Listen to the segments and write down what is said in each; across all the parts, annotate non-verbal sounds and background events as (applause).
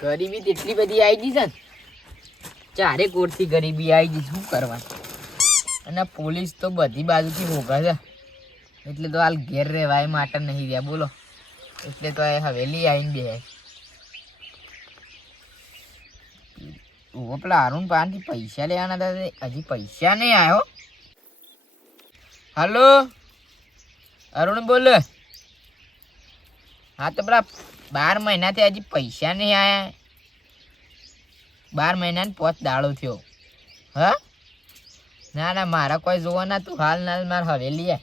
ગરીબી એટલી બધી આવી ગઈ છે ને. ચારે કોરથી ગરીબી આવી ગઈ શું કરવાનું અને પોલીસ તો બધી બાજુથી ભોગા છે. એટલે તો હાલ ઘેર રહેવાય માટે નહીં રહ્યા. બોલો. એટલે તો એ હવેલી આવીને બે પેલા અરુણ પાનથી પૈસા લેવાના હતા હજી પૈસા નહીં આવ્યો હલો? અરુણ બોલ. હા, તો પેલા બાર મહિનાથી હજી પૈસા નહીં આવ્યા બાર મહિનાને પોત દાડો થયો. હા? ના ના, મારા કોઈ જોવા ના તું હાલ ના, મારે હવેલી હે.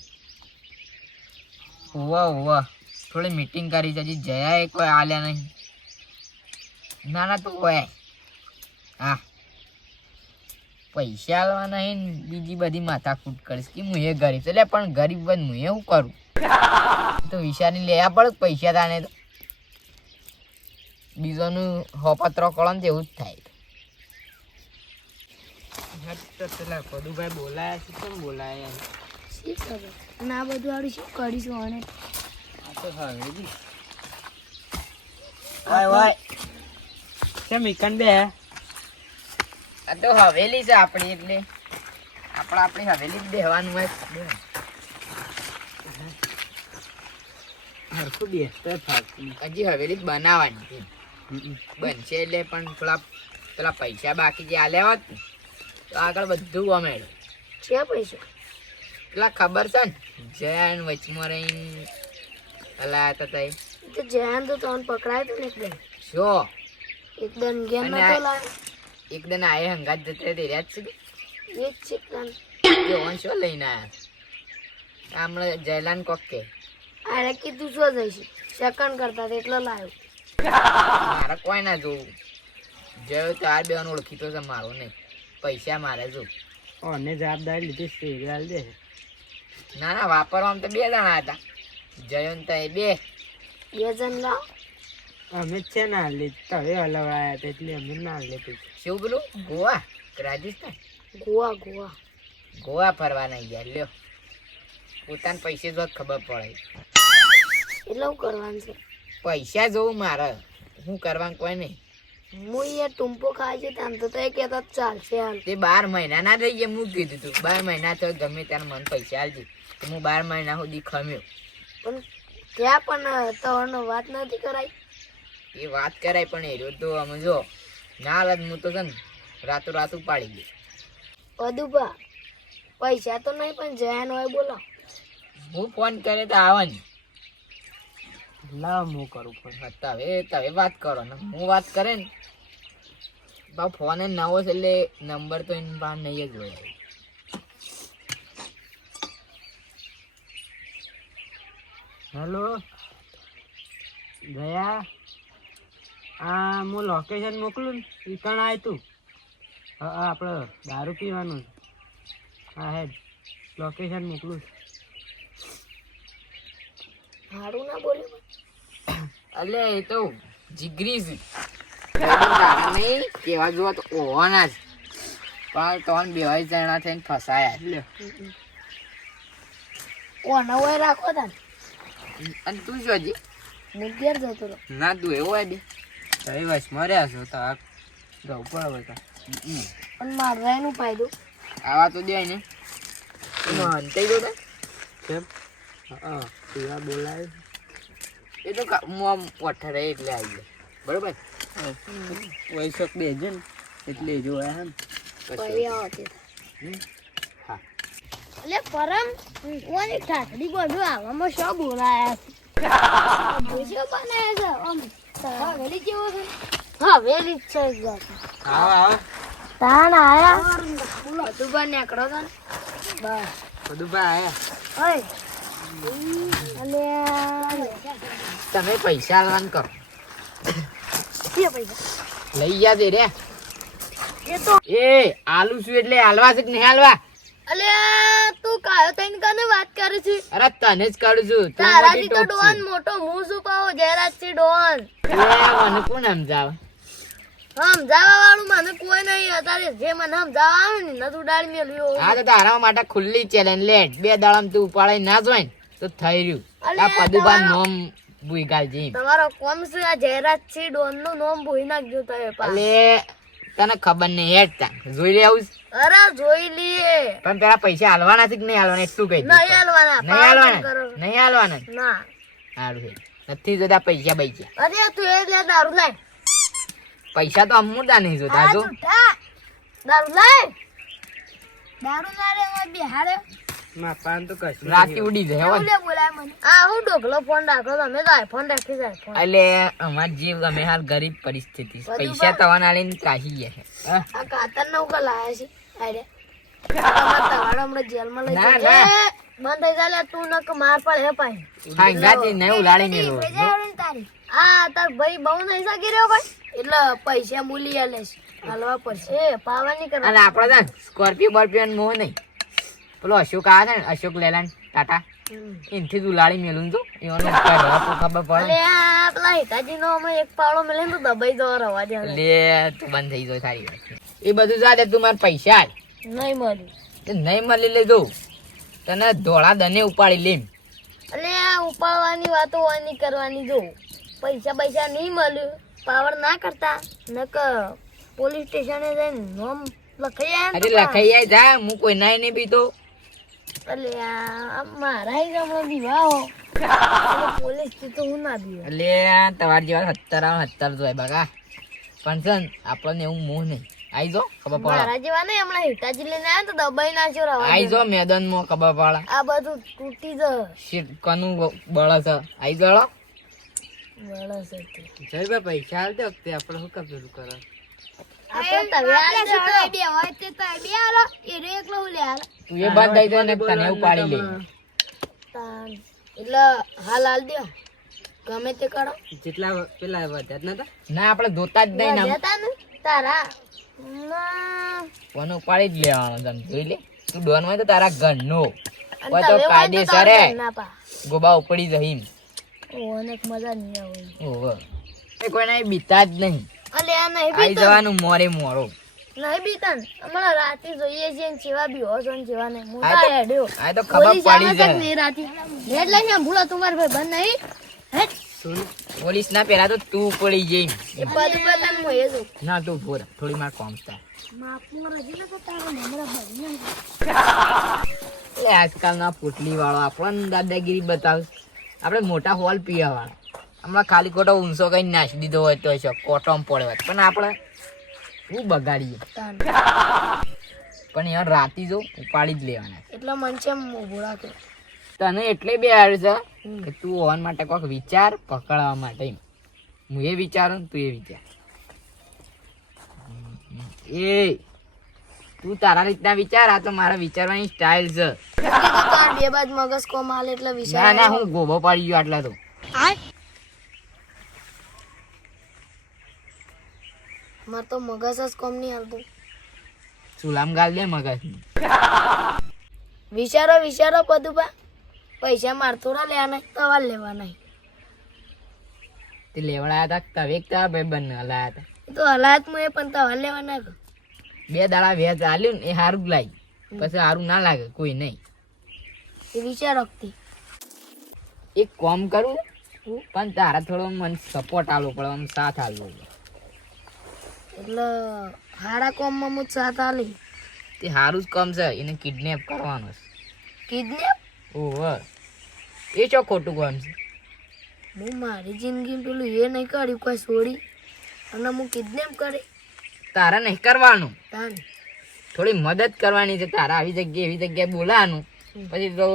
ઉવા ઉવા. થોડી મીટિંગ કરી હજી જયા એ કોઈ આલ્યા નહીં. ના ના, તું હોય. હા. પૈસા આવવા નહીં બીજી બધી માથાકૂટ કરીશ. કે હું એ ગરીબ એટલે પણ ગરીબ બન હું એ શું કરું? તો વિશાની લેવા પડે પૈસા તાને તો? બીજોનું હોપત્રો કરો ને એવું જ થાય. પેલા પદુભાઈ બોલાયા છે કેમ બોલાયા શી ખબર? અને આ બધું આડું શું કરીશું અને આ તો હવેલી વાય વાય કેમ ઈકન બે આ તો હવેલી છે આપણી એટલે. આપણે આપણી હવેલી જ બેહવાનું હોય. હરખું બેસતો હજી હવેલી બનાવવાની છે. બનશે એટલે પણ થોડા પેલા પૈસા બાકી જે આલ્યા હોત ને તો આગળ બધું ગમે છે પૈસા? પેલા ખબર છે ને જયાન વચમાં રહીને હલાયા હતા તઈ. તો જયાન તો તમને પકડાય તો ને એકદમ શું એકદમ ગેમ નતો લાવે એકદમ આયે હંગાત જતે તે રહ્યા જ છે એ જ છે તને કે ઓન શું લઈને આયા? હમણાં જયલાન કોક કે. આરે કીધું શું જઈશ સેકન્ડ કરતા એટલો એટલે લાવ્યો મારે કોઈ ના જોવું. જયો તો આ બેન ઓળખીતો છે મારો નહીં પૈસા મારે જો. અને જવાબદારી લીધી સિરિયલ દે. ના ના વાપરવામાં તો બે જણા હતા. જયો ને તઈ બે. બે જણ લાવ. અમે છે ના લે તવે હલવાયા હતા એટલે અમે ના લે પૈસા. શું બોલું? ગોવા? રાજસ્થાન? ગોવા ગોવા. ગોવા ફરવા નહીં ગયા. લ્યો. પોતાના પૈસે જ ખબર પડે. એટલે હું કરવાનું છે. પૈસા જોવું મારે. હું કરવાનું કોઈ નહીં. હું એ ટૂંપો ખાય છે ત્યાં તો એ કહેતા જ ચાલશે હાલ. તે બાર મહિના ના થઈ ગયા હું કીધું તું. બાર મહિના તો ગમે ત્યારે મને પૈસા આલજે તો હું બાર મહિના સુધી ખમ્યો. પણ ત્યાં પણ તવરનો વાત નથી કરાઈ. એ વાત કરાય પણ એ રોજ તો અમે જો ના હાલત હું તો છે ને રાતો રાત ઉપાડી ગયો પદુભા પૈસા તો નહીં પણ જયાન હોય બોલો. હું ફોન કરે તો આવે ને કરવું હા, તમે તમે વાત કરો ને. હું વાત કરે ને બા ફોન એ નવો છે એટલે નંબર તો એની બહાર નહીં જ હોય. હેલો ગયા આ હું લોકેશન મોકલું ને કણ આય તું? હા આપણે દારૂ પીવાનું હા હેડ લોકેશન મોકલું હારું ના બોલ્યું એટલે એ તો જીગરી છે કેવા જોવા તો ઓવાના જ. પણ ત્રણ બેવાય જણા થઈને ફસાયા. લે. કોના હોય રાખો તા અને તું જો હજી. હું ઘેર જતો રહો ના તું એવું હોય બે. વાસ મર્યા છો તો આ જવું પડે બધા પણ મારે એનું ફાયદો આવા તો દે ને. હંતાઈ દો ને કેમ? હા પીવા બોલાય. એ તો મોમ આમ એટલે આવી જાય બરોબર? વૈશક બે છે ને એટલે જોયા હે ને. હા. એટલે પરમ કોની ઠાકડી બધું આવામાં શો બોલાયા ભૂસ્યો બનાવ્યા છે? આમ હવેલી જેવો છે? હવેલી જ છે આવો આવો. તાણ આયા? બધું બાર નીકળો તા બસ. બધું ભાઈ આયા. ઓય. તમે પૈસા લાન કરો. લઈ જા દે રે. એ આલુ શું એટલે હાલવા છે કે નહીં હાલવા? અલે તું કાયો તઈને કને વાત કરે છે? અરે તને જ કરું છું તારાથી તો ડોન મોટો હું શું પાવો જયરાજ છે ડોન મને કોણ સમજાવે? સમજાવવા વાળું મને કોઈ નહીં. અત્યારે જે મને સમજાવવા આવે ને નથી ઉડાડી મેલ્યો હા તો તારા માટે ખુલ્લી ચેલેન્જ લે. બે દાડામાં તું ઉપાડે ના જોઈ તો થઈ રહ્યું. આ પદુભાઈ તમારો- નોમ ભૂઈ ગાલજે તમારો કોમ છે આ જયરાજ છે ડોનનું નામ ભૂલી નાખજો તમે. એટલે તને ખબર નહીં હેડ તા જોઈ લે આવું અરે જોઈ લે પણ પેલા પૈસા હાલવાના છે કે નહીં હાલવાના એટલું કહી. નહીં હાલવાના નહીં હાલવાના? નહીં હાલવાના? ના. સારું છે. નથી જોતા પૈસા પૈસા અરે તું એ લે દારૂ લાય. પૈસા તો અમુદા નહીં જોતા જો. દારૂ લાય. દારૂ ના રે બિહારે. મારા તો કશું રાતે ઉડી જાય હો. એવું લે બોલાય મને. આ હું ડોકલો ફોન રાખો તમે તો આઈફોન રાખી જાય ફોન એટલે અમાર જીવ અમે હાલ ગરીબ પરિસ્થિતિ. છે. પૈસા તવાના લઈને કાશી ગયા છે. આ કાતર ને ઉકા લાયા છે. આરે (laughs) તમારા હમણાં જેલમાં લઈ ના, બંધ થઈ જાય તું નક માર પડે હે પાઈ હા ગાતી નહીં ઉલાડી મેલો આ તાર ભાઈ બહુ નહીં સગી રહ્યો ભાઈ એટલે પૈસા મૂલી આલે છે. હાલવા પડશે. એ પાવા નહીં કરવા. અને આપડે તો સ્કોર્પિયો બોર્પિયો મોહ નહીં. પેલો અશોક આવે છે ને અશોક લેલાન ટાટા. એનથી જ ઉલાડી મેલું તો એનો ખબર પડે પેલા હિતાજી નો અમે એક પાવડો મેલે તો દબાઈ દો રવા દે લે તું બંધ થઈ ગયો સારી વાત. એ બધું જાતે તું મારા પૈસા આલ. નહીં મળી તે નહીં મળી લેજો તને ધોળા દને ઉપાડી લેમ. અલે આ ઉપાડવાની વાતો વાની કરવાની જો. પૈસા પૈસા નહીં મળ્યું. પાવર ના કરતા નક પોલીસ સ્ટેશને જઈને નોમ લખાઈ આયા અરે ને લખાઈ જાય જા હું કોઈ નાય નહીં પીતો આ મારા વિવાહ હો પોલીસથી તો હું ના દીવા એટલે તમારી જેવા સત્તર આવ સત્તર જોય બગા પંચન આપણને એવું મોહ નહીં. આઈ જો ખબર પડે. મારા જેવા નહીં હમણાં હિટાજી લઈને આવ્યા તો દબાઈ નાખ્યો રવા આઈ. જો મેદાનમાં ખબર પડે. આ બધું તૂટી જ. શીટ કનું બળ છે. આઈ જળો વળસ હતી. પૈસા હાલ દે વખતે આપણે શું કામ પેલું કરો? આપણે તવે આલે છે તો બે હોય તે તો બે આલો એને એકલો હું લે આલો. તું એ બંધ થઈ જાય ને તને ઉપાડી લે એટલે હાલ હાલ દો ગમે તે કરો. જેટલા પેલા વધ્યા નતા? ના આપણે જોતા જ નહીં ને તારા. કોને ઉપાડી જ લેવાનો તને જોઈ લે. તું ડોન હોય તો તારા ઘરનો. નો હોય તો કાયદેસર ઘર ગોબા ઉપડી જહીમ ઓને મજા નહીં આવે. ઓહો. એ કોઈને બીતા જ નહીં. અલે આ નહીં આઈ જવાનું મોરે મોરો. નહીં બીતન હમણાં રાતે જોઈએ છીએ ને જેવા બી હો ને જેવા ને મોટા હેડ્યો. આ તો ખબર પોલીસ પડી જાય ને રાતે. હેડ લઈને ભૂલા તમારે ભાઈ બંધ નહીં. હેડ પોલીસ ના પેલા તો તું પડી જઈ. એ બધું બતાન મોયે જો ના તું ભોર. થોડી માર કોમ થાય. માપનો રજી ન તારે ભાઈ પોટલી વાળો આપણને દાદાગીરી બતાવે. આપણે મોટા હોલ પીવાવાળા. હમણાં ખાલી ખોટો ઊંચો કઈ નાખી દીધો હોય તો છે કોટમ પડે હોય. પણ આપણે શું બગાડીએ? પણ યાર રાતી જો ઉપાડી જ લેવાના. એટલે મન છે ભૂલા કે તને એટલે બે આવ્યું છે કે તું ઓન માટે કોઈક વિચાર પકડવા માટે હું એ વિચારું તું એ વિચાર. એ તું તારા રીતના વિચાર આ તો મારા વિચારવાની સ્ટાઇલ છે. બે બાજ મગજ કોમ હાલે એટલે ના ના હું ગોબો પાડી ગયો આટલા તો. માર તો મગજ જ કોમ નહીં હાલતું. સુલામ ગાલ દે મગજ વિચારો વિચારો પદુભા. પૈસા માર થોડા લેવા નહીં તવા લેવા નહીં. તે લેવડાયા હતા તવે તા ભાઈ બંને હલાયા હતા એ તો હલાત મુએ પણ તવા લેવા ના બે દાડા વેચ આલ્યું ને એ સારું જ લાગ્યું. પછી સારું ના લાગે કોઈ નહીં. એ વિચાર વખતી. એક કોમ કરું પણ તારા થોડો મને સપોર્ટ આલવો પડે આમ સાથ આલવો એટલે હારા કોમમાં હું સાથ આલી. તે સારું જ કોમ છે એને કિડનેપ કરવાનો છે. કિડનેપ ઓહો. એ ચો ખોટું કોમ છે? હું મારી જિંદગી પેલું એ નહીં કર્યું કોઈ છોડી. અને હું કિડનેપ કરી. તારા નહીં કરવાનું. તાન. થોડી મદદ કરવાની છે તારા આવી જગ્યાએ એવી જગ્યાએ બોલાવાનું. પછી તો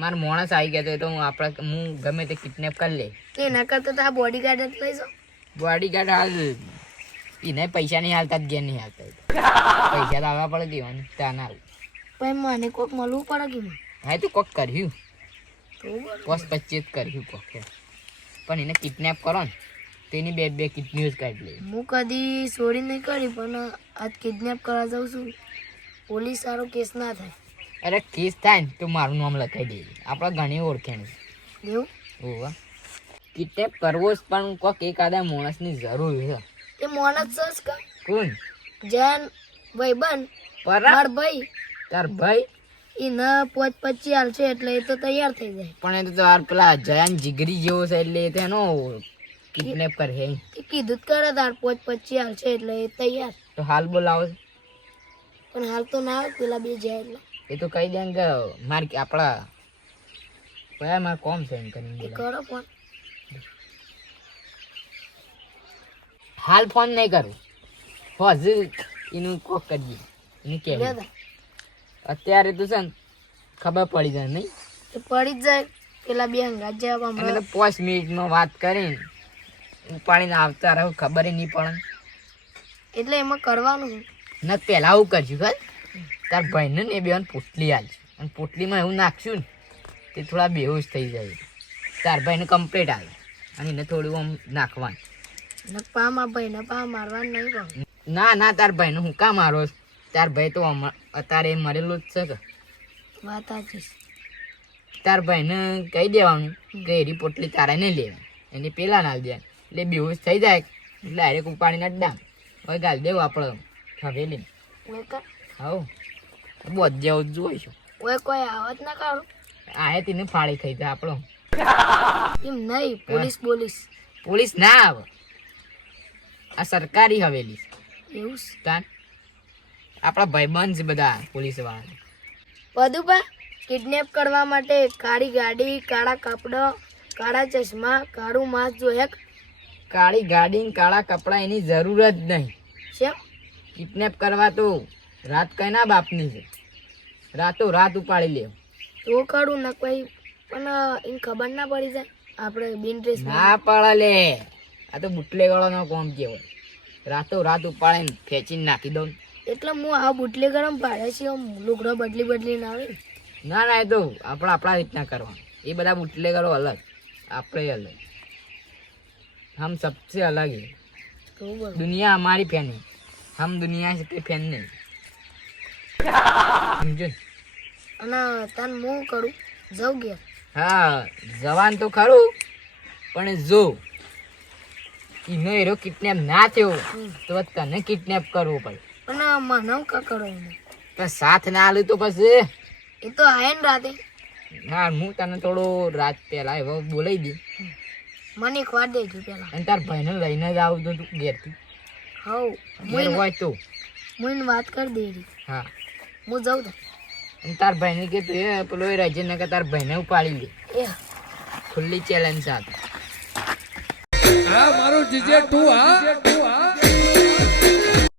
મારો માણસ આવી ગયા તો હું આપણે હું ગમે તે કિડનેપ કરી લે. એના કરતા તો આ બોડીગાર્ડ જ લઈશો બોડીગાર્ડ હાલ એને પૈસા નહીં હાલતા જ ઘેર નહીં હાલતા પૈસા તો આવવા પડે દેવાનું ત્યાં ના હાલ. પછી મને કોક મળવું પડે કે? હા તો કોક કર્યું. કોસ પચીસ કર્યું કોક પણ એને કિડનેપ કરો ને તેની બે બે કિડની જ કાઢી લે. હું કદી ચોરી નહીં કરી પણ આજ કિડનેપ કરવા જાઉં છું. પોલીસ સારો કેસ ના થાય. અરે કેસ થાય ને તો મારું નામ લખાઈ દે. આપણે ઘણી ઓળખેણ. છે એવું ઓવા કિડનેપ કરવો જ પણ કોક એકાદા માણસની જરૂર છે. તે માણસ છે કા. કોણ? જૈન ભાઈ બન પર? માર ભાઈ. તાર ભાઈ? એ ન પોચ પચી હાલ છે એટલે એ તો તૈયાર થઈ જાય. પણ એ તો તાર પેલા જયાન જીગરી જેવો છે એટલે એ તેનો કિડનેપ કરે એ કીધું જ કરે તાર પોચ પચી હાલ છે એટલે એ તૈયાર. તો હાલ બોલાવો. પણ હાલ તો ના આવે પેલા બે જાય એટલે એ તો કહી દે કે માર આપણા કયા માર કોમ છે એમ કરીને કરો ફોન. હાલ ફોન નહીં કરું. હજુ એનું કોક કરીએ એને લે કે અત્યારે તો છે ને ખબર પડી જાય નહીં. પડી જ જાય. પેલા બે હંગાત જવા અમે તો પાંચ મિનિટમાં વાત કરીને ઉપાડીને આવતા રહો. ખબર નહીં પડે. એટલે એમાં કરવાનું ના પહેલા આવું કરશું ખર તાર ભાઈને ને બેન પોટલી આલશું અને પોટલીમાં એવું નાખશું ને તે થોડા બેહોશ થઈ જાય. તાર ભાઈને કમ્પ્લીટ આવે અને એને થોડું આમ નાખવાનું. પામા ભાઈને પા મારવાનું નહીં ના ના તાર ભાઈને હું કા મારો? તાર ભાઈ તો અત્યારે મરેલો જ છે કે. વાત સાચી. તાર ભાઈને કહી દેવાનું કે એરી પોટલી તારે નહીં લેવાની. એને પેલા ના દે એટલે બેહોશ થઈ જાય. એટલે ડાયરેક્ટ ઉપાડીને અડ્ડા હવે ગાલ દેવું આપણે હવેલી ઓય કા હવ બોધ જેવું જોઈશું ઓય કોઈ આવત ના કાઢું આ તેને ફાળી ખાઈ જા આપણો. એમ નહીં પોલીસ પોલીસ પોલીસ ના આવે. આ સરકારી હવેલી. એવું છે આપણા ભાઈબંધ છે બધા પોલીસવાળા વધુભા કિડનેપ કરવા માટે કાળી ગાડી કાળા કપડા કાળા ચશ્મા કાળું માસ્ક જોઈએ કાળી ગાડી ને કાળા કપડા એની જરૂર જ નહીં. છે કિડનેપ કરવા તો રાત કઈના બાપની છે. રાતો રાત ઉપાડી લે. તો કાઢું ના કોઈ પણ એને ખબર ના પડી જાય. આપણે બિન ડ્રેસ ના પાડે લે. આ તો બુટલેગળોનો કોમ કેવાય રાતો રાત ઉપાડીને ખેંચીને નાખી દઉં. એટલે હું આ બુટલેગળમ પાડે છે લુગડો બદલી બદલી ના આવે. ના ના એ તો આપણે આપણા રીતના કરવા એ બધા બુટલેગળો અલગ. આપણે અલગ. હમ સબસે અલગ હે દુનિયા અમારી ફેન હે હમ દુનિયા કે ફેન નહીં અને તને હું કરું. જવ ગયા હા જવાન તો ખરું પણ જો એનો હીરો કિડનેપ ના થયો તો તને કિડનેપ કરવો પડે. અને મને કા કરો તો સાથ ના આલું તો પછી? એ તો આય ને રાતે. હા હું તને થોડો રાત પહેલા એવો બોલાવી દઈ મને એક વાર દેજો પહેલા. અને તાર ભાઈને લઈને જ આવું તો તું ઘેરથી. હવ ઘેર હોય તો. હું વાત કરી દેરી હા. હું જાઉં તો. અને તાર ભાઈને કે તું એ પેલો એ રાજ્ય ને કે તાર ભાઈને ઉપાડી લે. ખુલ્લી ચેલેન્જ સાથે. મારું જીજે હા. તું હા.